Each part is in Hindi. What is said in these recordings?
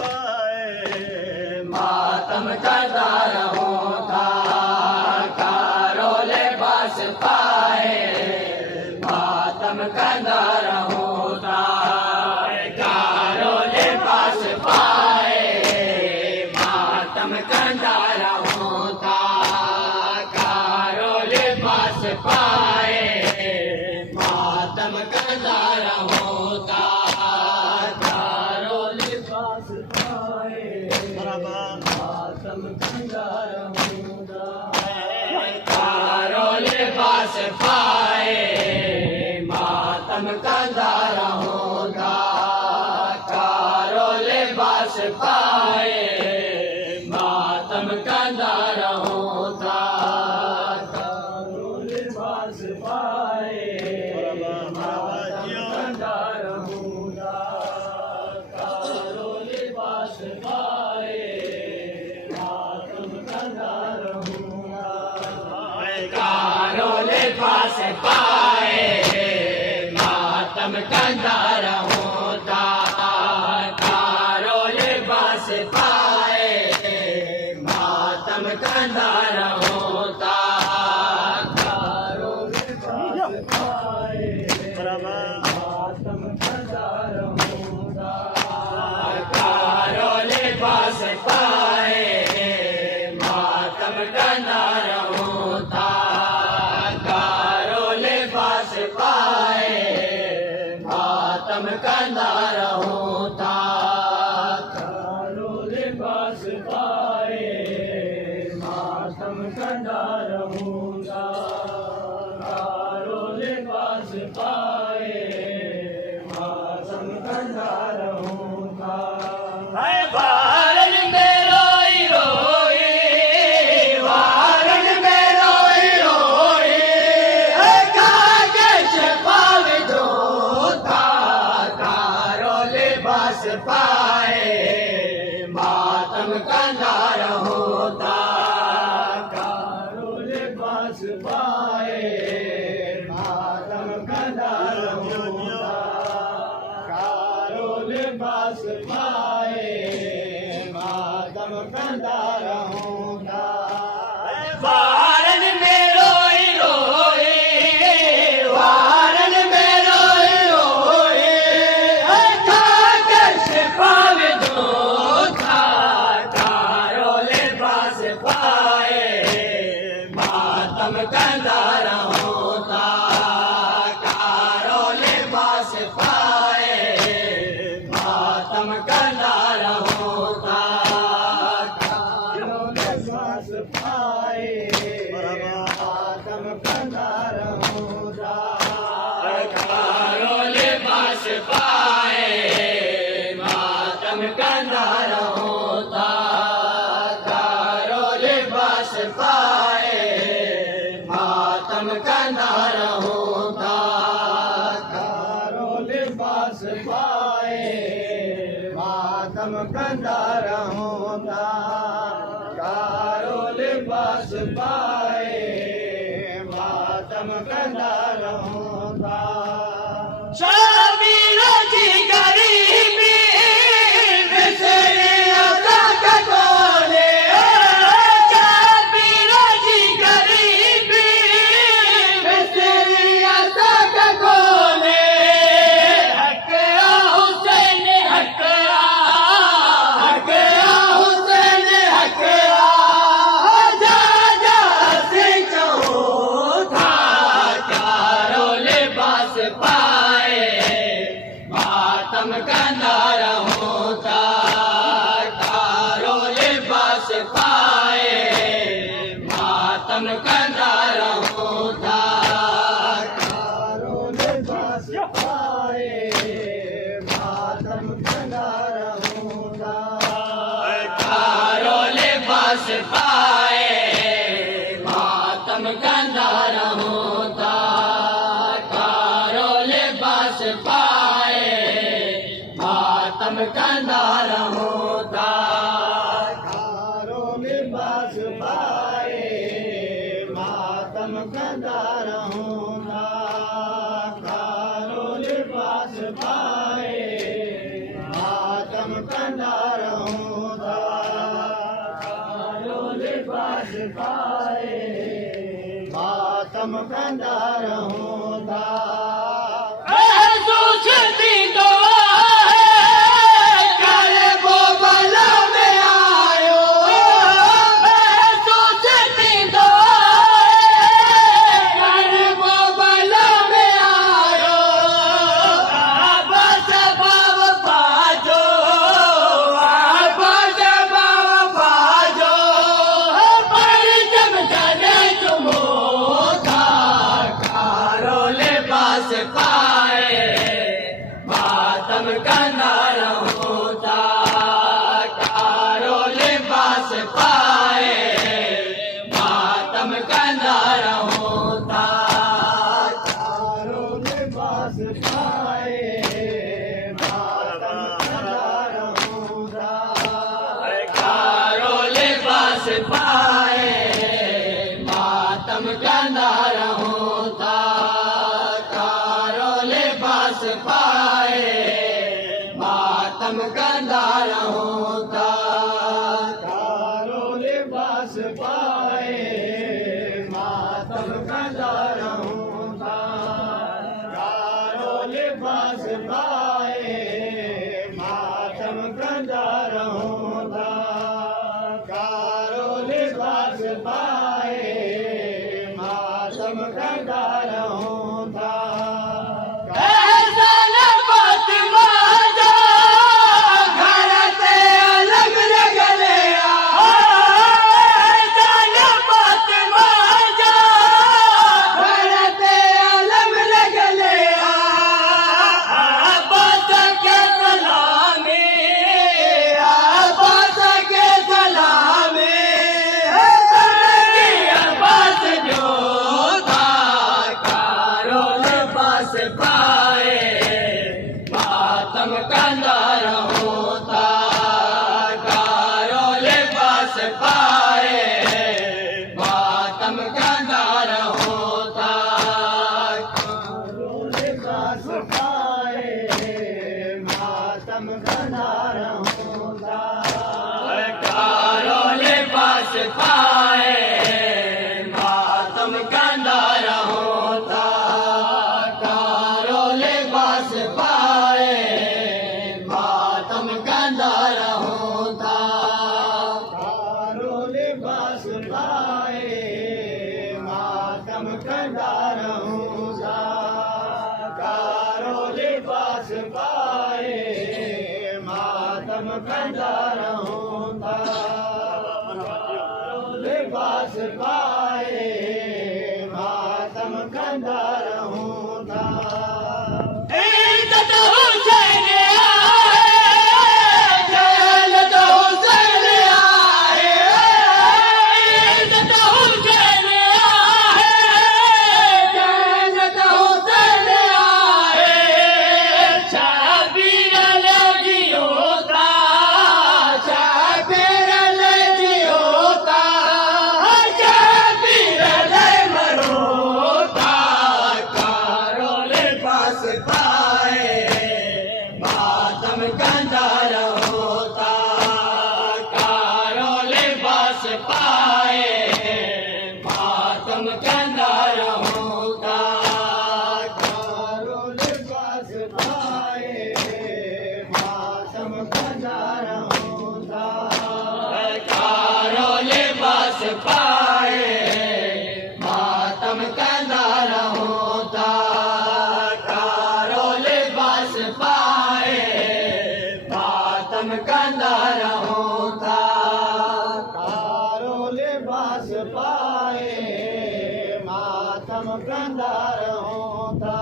पाए मातम करता रहूं था कारो लिबास पाए मातम करता रहूं था कारो लिबास पाए मातम करता रहूं था कारो लिबास पाए मातम करता रहूं था कारो लिबास पाए मातम करता रहूं था कारो लिबास पाए मातम करता रहूं था कारो लिबास पाए मातम करता रहूं था कारो लिबास पाए मातम करता रहूं था कारो लिबास पाए मातम करता रहूं था कारो लिबास पाए मातम करता रहूं था कारो लिबास पाए मातम करता रहूं था कारो लिबास पाए मातम करता रहूं था कारो लिबास पाए मातम करता रहूं था कारो लिबास पाए मातम करता रहूं था कारो लिबास पाए मातम करता रहूं था कारो लिबास पाए मातम करता रहूं था भारत में रोई रोई भारत में रोई रोई कागज पावे दो था कारो लिबास पाए मातम करता रहूं था कारो लिबास पाए मातम करता रहूं था कारो लिबास पाए मातम करता रहूं था भारत में रोई रोई भारत में रोई रोई कागज पावे दो था कारो लिबास पाए मातम करता रहूं था कारो लिबास पाए मातम करता रहूं था कारो लिबास पाए मातम करता रहूं था कारो लिबास पाए मातम करता रहूं था कारो लिबास पाए मातम करता रहूं था कारो लिबास पाए मातम करता रहूं था कारो लिबास पाए मातम करता रहूं था शामिलो जी गरीबी बिसरे अता कटोले शामिलो जी गरीबी बिसरे अता कटोले हक हुसैन हक हुसैन हक जा जा से चौथा कारो लिबास पाए मातम करता रहूं था कारो लिबास पाए मातम करता रहूं था कारो लिबास पाए मातम करता रहूं था कारो लिबास पाए मातम करता रहूं था कारो लिबास पाए मातम करता रहूं था कारो लिबास पाए मातम करता रहूं था कारो लिबास पाए मातम करता मातम कंदा रहूं था। मातम कंदा रहूं था, कारो लिबास पाए, मातम कंदा रहूं था, कारो लिबास पाए, मातम कंदा रहूं था, कारो लिबास पाए, मातम कंदा रहूं था, कारो लिबास पाए, मातम कंदा रहूं था, कारो लिबास पाए, मातम कंदा रहूं था, कारो लिबास पाए, मातम कंदा रहूं था, कारो लिबास पाए, मातम कंदा रहूं था। मातम कंदा रहूं था, कारो लिबास पाए, मातम कंदा रहूं था, कारो लिबास पाए, मातम कंदा रहूं था, कारो लिबास पाए, मातम कंदा रहूं था, कारो लिबास पाए, मातम कंदा रहूं था, कारो लिबास पाए, मातम कंदा रहूं था, कारो लिबास पाए, मातम कंदा रहूं था, कारो लिबास पाए, मातम कंदा रहूं था। मातम कंदा रहूं था, कारो लिबास पाए, मातम कंदा रहूं था, कारो लिबास पाए, मातम कंदा रहूं था, कारो लिबास पाए, मातम कंदा रहूं था, कारो लिबास पाए, मातम कंदा रहूं था, कारो लिबास पाए, मातम कंदा रहूं था,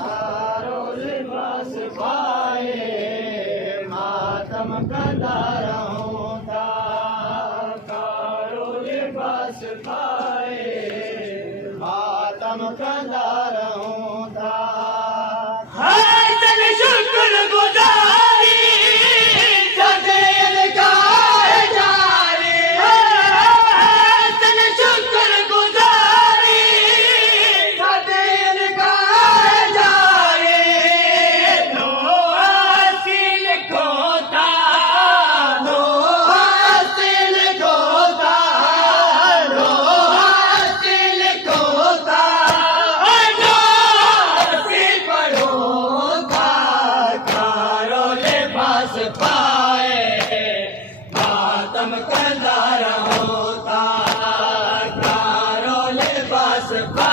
कारो लिबास पाए, मातम कंदा रहूं था, कारो लिबास पाए, मातम कंदा रहूं था। शुक्र गुजारी शुक्र गुजारी नो हासिल खोता, नो हासिल खोता, नो हासिल खोता। लिबास पाए मातम कंदा रहो था प्यारो लिबास पाए